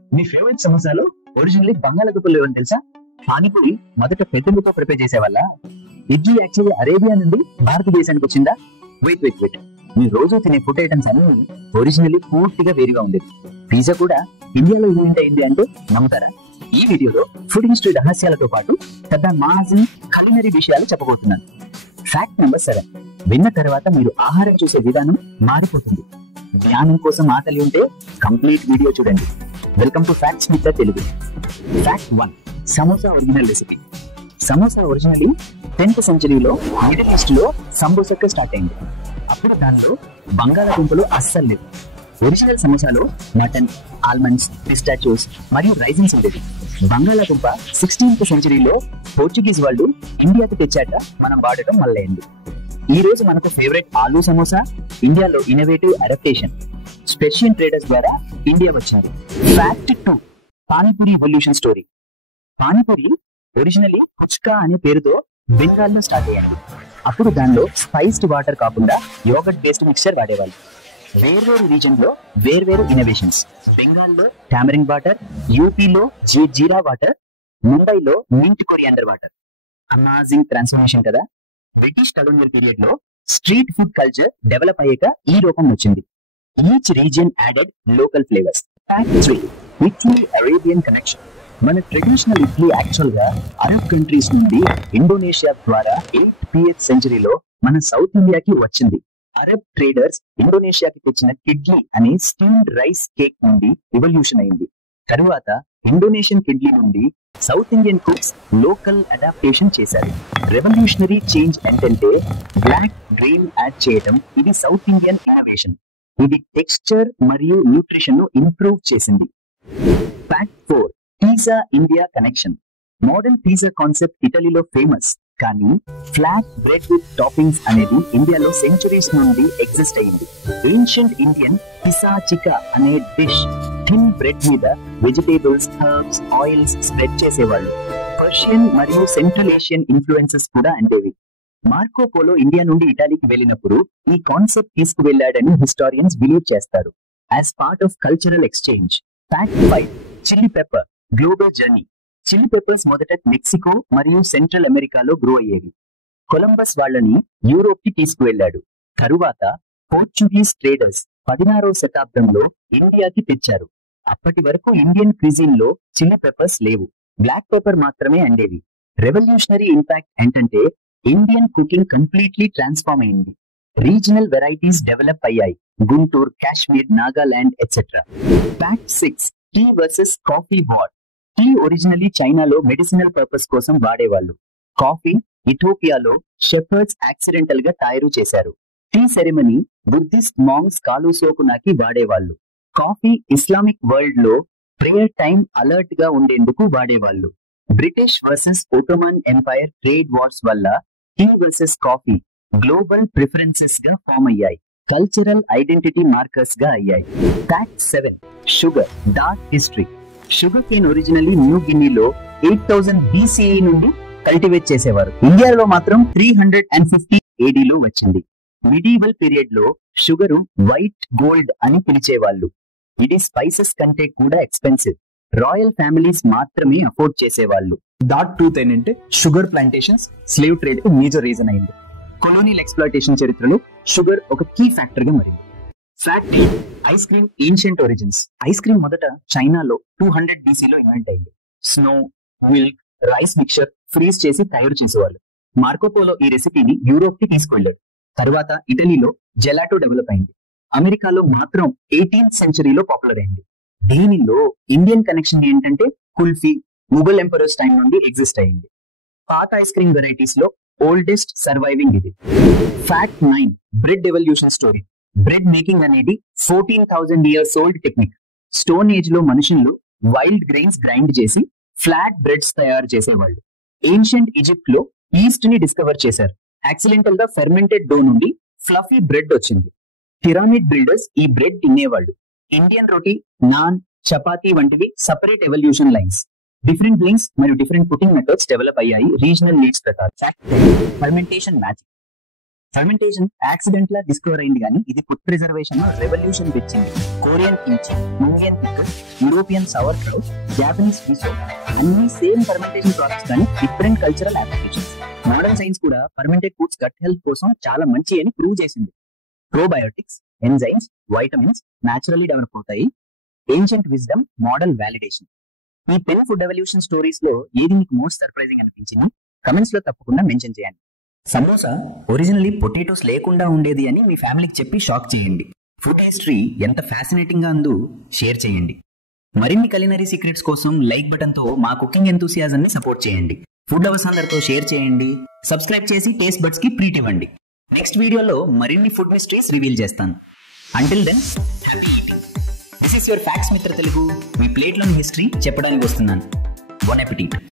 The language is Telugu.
మీ ఫేవరెట్ సమోసాలో ఒరిజినల్లీ బంగాళాదుంపలు ఏమని తెలుసా? పానీపూరి మొదట పెద్దలతో ప్రిపేర్ చేసేవాళ్ళ? ఇడ్లీ యాక్చువల్లీ అరేబియా నుండి భారతదేశానికి వచ్చిందా? వెయిట్ వెయిట్ వెయిట్ మీరు రోజు తినే ఫుడ్ ఐటమ్స్ అన్ని ఒరిజినల్లీ పూర్తిగా వేరుగా ఉండేది. పిజ్జా కూడా ఇండియాలో ఇన్వెంట్ అయింది అంటే నమ్ముతారా? ఈ వీడియోలో ఫుడ్ హిస్టరీ రహస్యాలతో పాటు పెద్ద మాజీ కలినరీ విషయాలు చెప్పబోతున్నాను. Fact number 7. విన్న తర్వాత మీరు ఆహారం చూసే విధానం మారిపోతుంది. జ్ఞానం కోసం ఆకలి ఉంటే కంప్లీట్ వీడియో చూడండి. Welcome to facts with Telugu. Fact 1. Samosa original recipe. Samosa originally 10th సెంచరీలో మిడిల్ ఈస్ట్ లో సంబోసక్క స్టార్ట్ అయింది. అప్పుడు దానిలో బంగాళాదుంపలు అస్సలు లేవు. ఒరిజినల్ సమోసాలో మటన్, ఆల్మండ్స్, పిస్టాచోస్ మరియు రైజిన్స్ ఉండేది. బంగాళాదుంప 16th సెంచరీలో పోర్చుగీస్ వాళ్ళు ఇండియాకి తెచ్చాక మనం వాడటం మొదలైంది. ఈ రోజు మనకు ఫేవరెట్ ఆలూ సమోసా ఇండియాలో ఇన్నోవేటివ్ అడాప్టేషన్ స్పెషల్ ట్రేడర్స్ ద్వారా ఇండియా వచ్చింది. Fact 2. Panipuri evolution story. Panipuri originally puchka అనే పేరుతో బెంగాల్లో స్టార్ట్ అయ్యాయి. అప్పుడు దానిలో స్పైస్డ్ వాటర్ కాకుండా యోగర్ట్ బేస్డ్ మిక్చర్ వాడేవాళ్ళు. వేర్వేరు రీజన్ లో వేర్వేరు ఇన్నోవేషన్స్. బెంగాల్లో టామరింగ్ వాటర్, యూపీలో జీరా వాటర్, ముంబైలో mint coriander water. Amazing transformation కదా. బ్రిటిష్ కలోనియల్ పీరియడ్ లో స్ట్రీట్ ఫుడ్ కల్చర్ డెవలప్ అయ్యాక ఈ రూపం వచ్చింది. Each region added local flavours. Fact 3. Italy Arabian connection. మన ట్రెడిషనల్ ఇడ్లీ యాక్చువల్ గా అరబ్ కంట్రీస్ నుండి ఇండోనేషియా ద్వారా 8th సెంచరీలో మన సౌత్ ఇండియాకి వచ్చింది. అరబ్ ట్రేడర్స్ ఇండోనేషియాకి తెచ్చిన కిడ్లీ అనే స్టీమ్డ్ రైస్ కేక్ నుండి ఎవల్యూషన్ అయింది. తరువాత ఇండోనేషియన్ కిడ్లీ నుండి south Indian cooks local adaptation చేశారు. రెవల్యూషనరీ చేంజ్ ఏంటంటే బ్లాక్ గ్రెయిన్ యాడ్ చేయడం. ఇది సౌత్ ఇండియన్ ఇన్నోవేషన్. ఇది టెక్స్చర్ మరియు న్యూట్రిషన్ ను ఇంప్రూవ్ చేసింది. Fact 4. Pizza India connection. Modern pizza concept ఇటలీలో ఫేమస్, కానీ ఫ్లాట్ బ్రెడ్ విత్ టాపింగ్స్ అనేది ఇండియాలో సెంచురీస్ నుండి ఎగ్జిస్ట్ అయింది. ఏన్షియంట్ ఇండియన్ పిసాచికా అనే డిష్ థిన్ బ్రెడ్ మీద వెజిటేబుల్స్, హర్బ్స్, ఆయిల్స్ స్ప్రెడ్ చేసేవాళ్ళు. పర్షియన్ మరియు సెంట్రల్ ఏషియన్ ఇన్ఫ్లుయెన్సెస్ కూడా అంటేవి. మార్కో పోలో ఇండియా నుండి ఇటలీకి వెళ్ళినప్పుడు ఈ కాన్సెప్ట్ తీసుకువెళ్లాడని హిస్టారియన్స్ బిలీవ్ చేస్తారు as part of cultural exchange. Fact 5. Chilli pepper global journey. Chilli peppers మొదట మెక్సికో మరియు సెంట్రల్ అమెరికాలో గ్రో అయ్యేవి. కొలంబస్ వాళ్ళని యూరోప్ కి తీసుకువెళ్లాడు. తరువాత పోర్చుగీస్ ట్రేడర్స్ 16వ శతాబ్దంలో ఇండియాకి తెచ్చారు. అప్పటి వరకు ఇండియన్ క్విజిన్ లో చిల్లీ పెప్పర్స్ లేవు, బ్లాక్ పెప్పర్ మాత్రమే అండేవి. రెవల్యూషనరీ ఇంపాక్ట్ ఏంటంటే ఇండియన్ కుకింగ్ కంప్లీట్లీ ట్రాన్స్ఫార్మ్ అయింది. రీజనల్ వెరైటీస్ డెవలప్ అయ్యాయి. Guntur, Kashmir, Nagaland etcetera. Fact 6. Tea versus coffee war. Tea originally చైనాలో మెడిసినల్ పర్పస్ కోసం వాడేవాళ్ళు. కాఫీ ఇథోపియాలో షెపర్డ్స్ యాక్సిడెంటల్ గా తయారు చేశారు. టీ సెరెమనీ బుద్ధిస్ట్ మాంగ్స్ కాలు సోకునాకి వాడేవాళ్ళు. కాఫీ ఇస్లామిక్ వరల్డ్ లో ప్రేయర్ టైం అలర్ట్ గా ఉండేందుకు వాడేవాళ్ళు. British versus Ottoman empire trade wars వల్ల tea versus coffee global preferences గా ఫామ్ అయ్యాయి. కల్చరల్ ఐడెంటిటీ మార్కర్స్ గా అయ్యాయి. Fact 7. Sugar dark history. Sugar cane originally new గిన్నీలో 8000 BCE నుండి కల్టివేట్ చేసేవారు. ఇండియాలో మాత్రం 350 AD లో వచ్చింది. మిడీవల్ పీరియడ్ లో షుగరు వైట్ గోల్డ్ అని పిలిచేవాళ్ళు. ఇది స్పైసెస్ కంటే కూడా ఎక్స్పెన్సివ్. రాయల్ ఫ్యామిలీస్ మాత్రమే అఫోర్డ్ చేసేవాళ్ళు. డార్క్ ట్రూత్ ఏంటంటే షుగర్ ప్లాంటేషన్స్ స్లేవ్ ట్రేడ్ కు మేజర్ రీజన్ అయింది. కొలోనియల్ ఎక్స్ప్లాయిటేషన్ చరిత్రలో షుగర్ ఒక కీ ఫ్యాక్టర్ గా మారింది. Fact 8. Ice cream ancient origins. Ice cream మొదట చైనాలో 200 BC లో ఇన్వెంట్ అయింది. Snow, milk, rice mixture freeze చేసి తయారు చేసేవాళ్ళు. మార్కోపోలో ఈ రెసిపీని యూరోప్ కి తీసుకెళ్లాడు. తరువాత ఇటలీలో జెలాటో డెవలప్ అయింది. అమెరికాలో మాత్రం 18th సెంచరీలో పాపులర్ అయింది. దీనిలో ఇండియన్ కనెక్షన్ ఏంటంటే కుల్ఫీ ముఘల్ ఎంపరర్స్ టైం నుండి ఎగ్జిస్ట్ అయింది. పాత ఐస్ క్రీమ్ వెరైటీస్ లో ఓల్డెస్ట్ సర్వైవింగ్ ఇది. Fact 9. Bread evolution story. Bread making అనేది 14,000 years old technique. Stone age లో మనుషులు వైల్డ్ గ్రెయిన్స్ గ్రైండ్ చేసి ఫ్లాట్ బ్రెడ్స్ తయారు చేసేవాళ్ళు. ఏన్షియంట్ ఈజిప్ట్ లో ఈస్ట్ ని డిస్కవర్ చేశారు. యాక్సిడెంటల్ గా ఫెర్మెంటెడ్ డో నుండి ఫ్లఫీ బ్రెడ్ వచ్చింది. పిరమిడ్ బిల్డర్స్ ఈ బ్రెడ్ తినేవాళ్ళు. ఇండియన్ రోటీ, నాన్, చపాతీ వంటివి separate evolution lines. Different grains మరియు డిఫరెంట్ కుకింగ్ మెథడ్స్ డెవలప్ అయ్యాయి రీజనల్ నీడ్స్ ప్రకారం. Fermentation magic. ఫర్మెంటేషన్ యాక్సిడెంట్ లా డిస్కవర్ అయింది కానీ ఇది ఫుడ్ ప్రిజర్వేషన్ లో రెవల్యూషన్ తెచ్చింది. Korean kimchi, Indian pickle, European sauerkraut, Japanese miso అన్ని సేమ్ ఫర్మెంటేషన్ ప్రాసెస్ కానీ different cultural applications. Modern science కూడా ఫర్మెంటెడ్ ఫుడ్స్ గట్ హెల్త్ కోసం చాలా మంచి అని ప్రూవ్ చేసింది. Probiotics, enzymes, vitamins naturally develop అవుతాయి. Ancient wisdom, model validation. ఈ 10 ఫుడ్ ఎవల్యూషన్ స్టోరీస్ లో ఏది మీకు మోస్ట్ సర్ప్రైజింగ్ అనిపించింది కమెంట్స్ లో తప్పకుండా మెన్షన్ చేయండి. సమోసా ఒరిజినల్లీ పొటాటోస్ లేకుండా ఉండేది అని మీ ఫ్యామిలీకి చెప్పి షాక్ చేయండి. ఫుడ్ హిస్టరీ ఎంత ఫ్యాసినేటింగ్ గా ఉందో షేర్ చేయండి. మరిన్ని కలినరీ సీక్రెట్స్ కోసం లైక్ బటన్ తో మా కుకింగ్ ఎంతూసియాజం ని సపోర్ట్ చేయండి. ఫుడ్ లవర్స్ అందరితో షేర్ చేయండి. సబ్స్క్రైబ్ చేసి టేస్ట్ బడ్స్ కి ట్రీట్ ఇవ్వండి. నెక్స్ట్ వీడియోలో మరిన్ని ఫుడ్ మిస్టరీస్ రివీల్ చేస్తాను. Until then, this is your facts Mitra Telugu. మీ ప్లేట్లోని హిస్టరీ చెప్పడానికి వస్తున్నాను. బోన్ అపెటిట్.